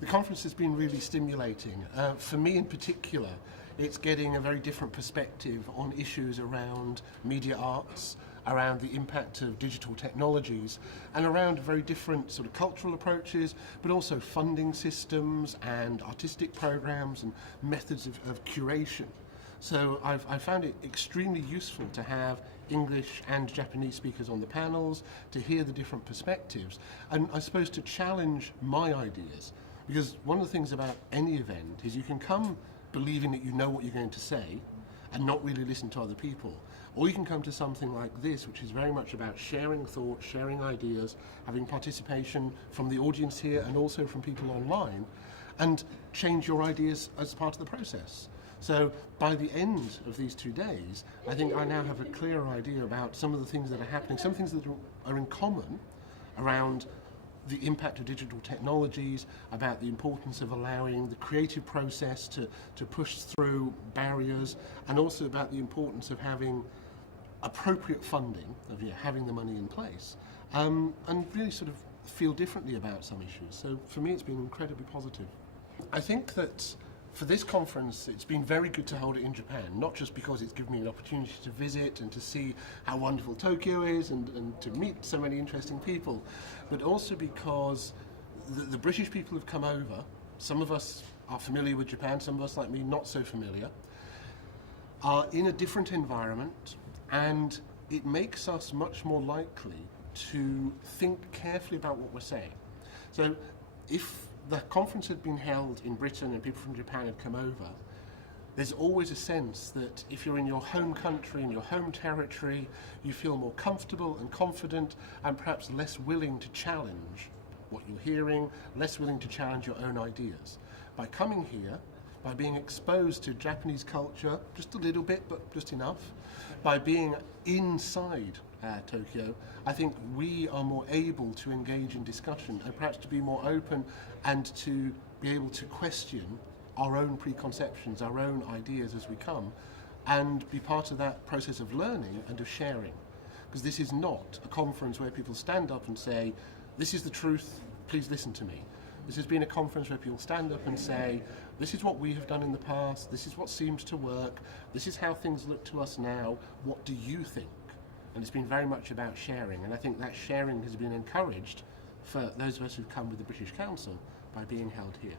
The conference has been really stimulating. For me in particular, it's getting a very different perspective on issues around media arts, around the impact of digital technologies, and around very different sort of cultural approaches, but also funding systems and artistic programs and methods of curation. So I found it extremely useful to have English and Japanese speakers on the panels, to hear the different perspectives, and I suppose to challenge my ideas. Because one of the things about any event is you can come believing that you know what you're going to say and not really listen to other people. Or you can come to something like this, which is very much about sharing thoughts, sharing ideas, having participation from the audience here and also from people online, and change your ideas as part of the process. So by the end of these 2 days, I think I now have a clear idea about some of the things that are happening, some things that are in common around the impact of digital technologies, about the importance of allowing the creative process to push through barriers, and also about the importance of having appropriate funding, of having the money in place, and really sort of feel differently about some issues. So for me, it's been incredibly positive. I think that for this conference, it's been very good to hold it in Japan, not just because it's given me an opportunity to visit and to see how wonderful Tokyo is and to meet so many interesting people, but also because the British people have come over. Some of us are familiar with Japan, some of us, like me, not so familiar, are in a different environment, and it makes us much more likely to think carefully about what we're saying. So if the conference had been held in Britain and people from Japan had come over, there's always a sense that if you're in your home country, in your home territory, you feel more comfortable and confident and perhaps less willing to challenge what you're hearing, less willing to challenge your own ideas. By coming here, by being exposed to Japanese culture, just a little bit, but just enough, by being inside Tokyo, I think we are more able to engage in discussion and perhaps to be more open and to be able to question our own preconceptions, our own ideas as we come, and be part of that process of learning and of sharing. Because this is not a conference where people stand up and say, this is the truth, please listen to me. This has been a conference where people stand up and say, this is what we have done in the past, this is what seems to work, this is how things look to us now, what do you think? And it's been very much about sharing, and I think that sharing has been encouraged for those of us who've come with the British Council by being held here.